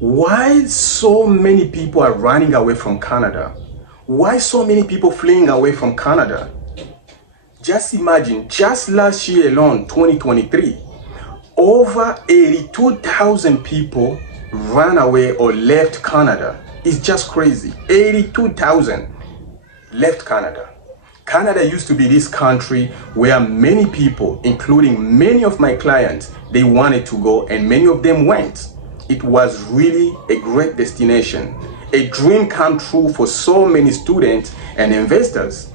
Why so many people are running away from Canada? Why so many people fleeing away from Canada? Just imagine, just last year alone, 2023, over 82,000 people ran away or left Canada. It's just crazy. 82,000 left Canada. Canada used to be this country where many people, including many of my clients, they wanted to go and many of them went. It was really a great destination, a dream come true for so many students and investors,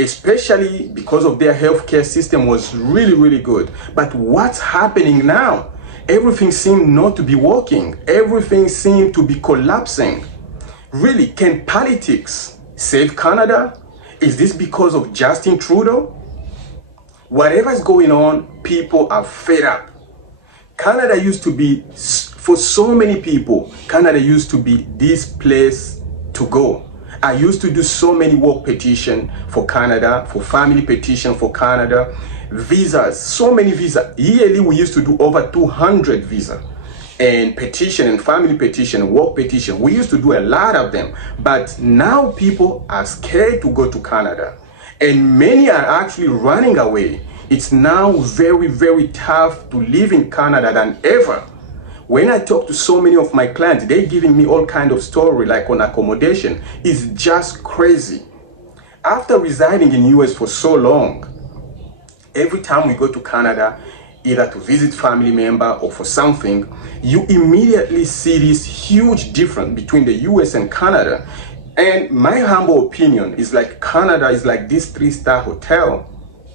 especially because of their healthcare system was really good. But what's happening now? Everything seemed not to be working. Everything seemed to be collapsing. Really, can politics save Canada? Is this because of Justin Trudeau? Whatever's going on, people are fed up. Canada used to be, for so many people, Canada used to be this place to go. I used to do so many work petition for Canada, for family petition for Canada, visas, so many visas. Yearly, we used to do over 200 visas. And petition and family petition, work petition, we used to do a lot of them. But now people are scared to go to Canada. And many are actually running away. It's now very tough to live in Canada than ever. When I talk to so many of my clients, they're giving me all kind of story like on accommodation. It's just crazy. After residing in US for so long, every time we go to Canada, either to visit family member or for something, you immediately see this huge difference between the US and Canada. And my humble opinion is like Canada is like this 3-star hotel,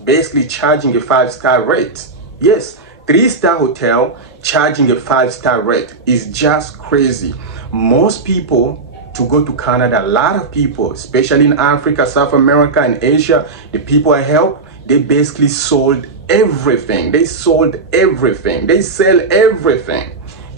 basically charging a 5-star rate. Yes, 3-star hotel charging a 5-star rate is just crazy. Most people to go to Canada, a lot of people, especially in Africa, South America, and Asia, the people I help, they basically sold everything. They sold everything. They sell everything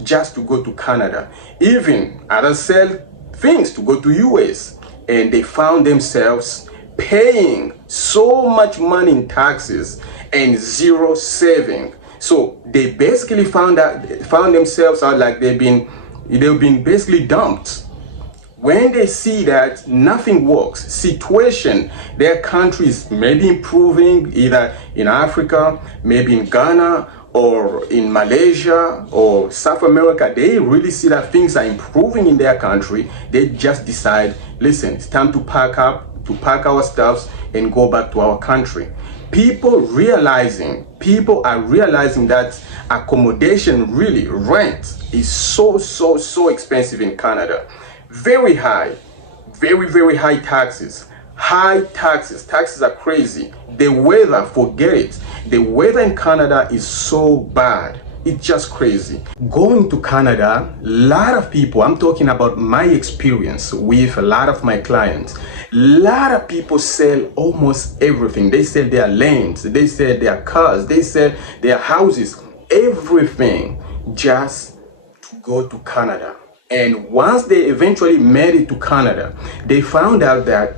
just to go to Canada. Even others sell things to go to US, and they found themselves paying so much money in taxes and zero saving. So they basically found themselves out like they've been basically dumped. When they see that nothing works, situation, their countries may be improving either in Africa, maybe in Ghana, or in Malaysia or South America, they really see that things are improving in their country. They just decide, listen, it's time to pack our stuffs and go back to our country. People are realizing that accommodation, really, rent is so expensive in Canada. Very high, very high taxes. Taxes are crazy. The weather, forget it. The weather in Canada is so bad. It's just crazy. Going to Canada, a lot of people, I'm talking about my experience with a lot of my clients. A lot of people sell almost everything. They sell their lands, they sell their cars, they sell their houses, everything just to go to Canada. And once they eventually made it to Canada, they found out that,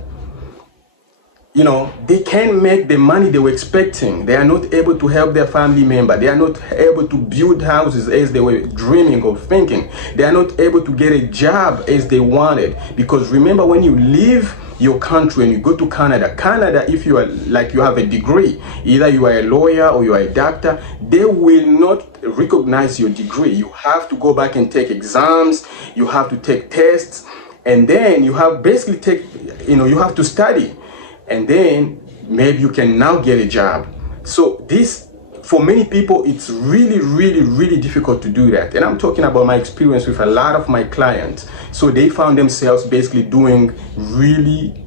they can't make the money they were expecting. They are not able to help their family member. They are not able to build houses as they were dreaming of thinking. They are not able to get a job as they wanted. Because remember, when you leave your country and you go to Canada, if you are you have a degree, either you are a lawyer or you are a doctor, they will not recognize your degree. You have to go back and take exams, you have to take tests, and then you have you have to study, and then maybe you can now get a job. So this, for many people, it's really difficult to do that. And I'm talking about my experience with a lot of my clients. So they found themselves basically doing really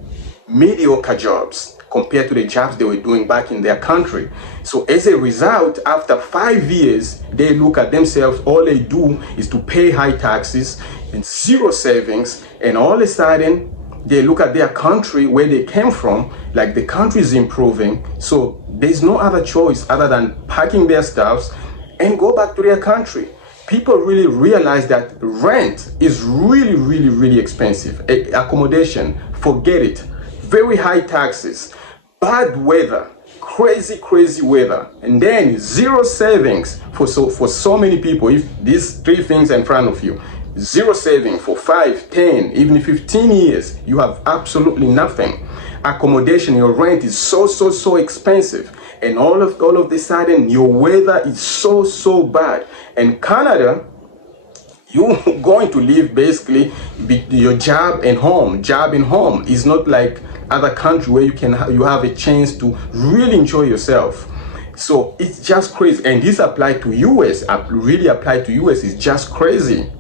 mediocre jobs compared to the jobs they were doing back in their country. So as a result, after 5 years, they look at themselves, all they do is to pay high taxes and zero savings, and all of a sudden, they look at their country where they came from, like the country is improving. So there's no other choice other than packing their stuffs and go back to their country. People really realize that rent is really expensive. Accommodation, forget it. Very high taxes, bad weather, crazy weather, and then zero savings for so many people. If these 3 things in front of you, zero saving for 5, 10, even 15 years. You have absolutely nothing. Accommodation, your rent is so expensive. And all of the sudden, your weather is so bad. And Canada, you're going to live basically your job and home. Job and home is not like other country where you have a chance to really enjoy yourself. So it's just crazy. And this applied to US, really applied to US, is just crazy.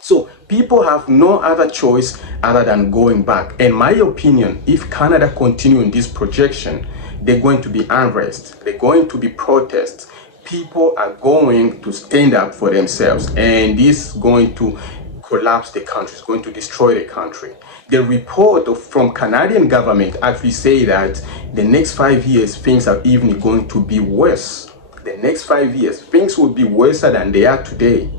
So people have no other choice other than going back. In my opinion, if Canada continue in this projection, they're going to be unrest, they're going to be protests. People are going to stand up for themselves, and this is going to collapse the country, it's going to destroy the country. The report from Canadian government actually say that the next 5 years things are even going to be worse. The next 5 years things will be worse than they are today.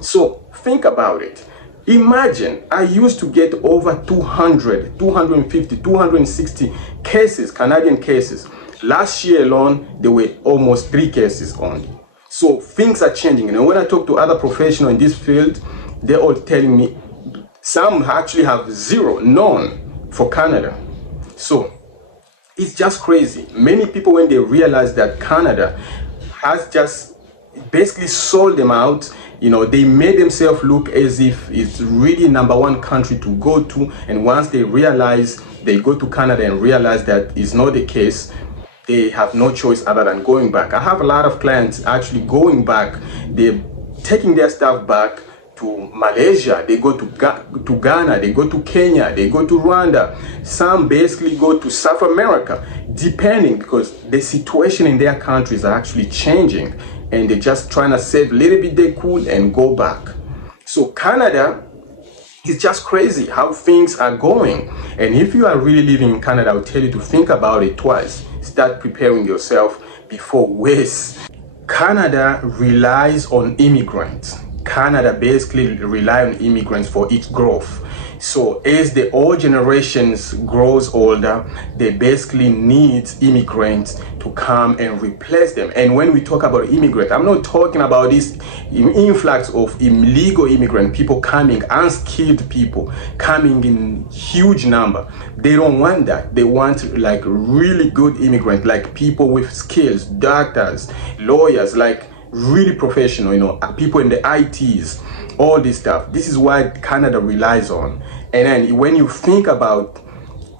So think about it. Imagine, I used to get over 200, 250, 260 cases, Canadian cases. Last year alone, there were almost 3 cases only. So things are changing. And when I talk to other professionals in this field, they're all telling me some actually have zero, none for Canada. So it's just crazy. Many people, when they realize that Canada has just basically sold them out, they made themselves look as if it's really #1 country to go to. And once they realize, they go to Canada and realize that is not the case, they have no choice other than going back. I have a lot of clients actually going back. They're taking their stuff back to Malaysia, they go to Ghana, they go to Kenya, they go to Rwanda. Some basically go to South America, depending, because the situation in their countries are actually changing, and they're just trying to save a little bit they could and go back. So Canada is just crazy how things are going. And if you are really living in Canada, I'll tell you to think about it twice. Start preparing yourself before worse. Canada relies on immigrants. Canada basically rely on immigrants for its growth. So as the old generations grows older, they basically need immigrants to come and replace them. And when we talk about immigrants, I'm not talking about this influx of illegal immigrant people coming, unskilled people coming in huge number. They don't want that. They want like really good immigrants, like people with skills, doctors, lawyers, like really professional, people in the ITs, all this stuff. This is what Canada relies on. And then when you think about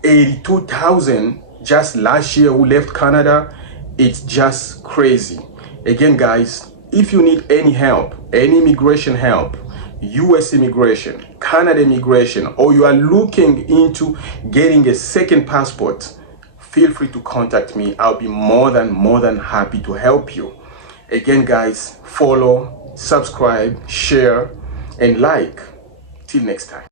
82,000 just last year who left Canada, it's just crazy. Again, guys, if you need any help, any immigration help, US immigration, Canada immigration, or you are looking into getting a second passport, feel free to contact me. I'll be more than happy to help you. Again, guys, follow, subscribe, share, and like. Till next time.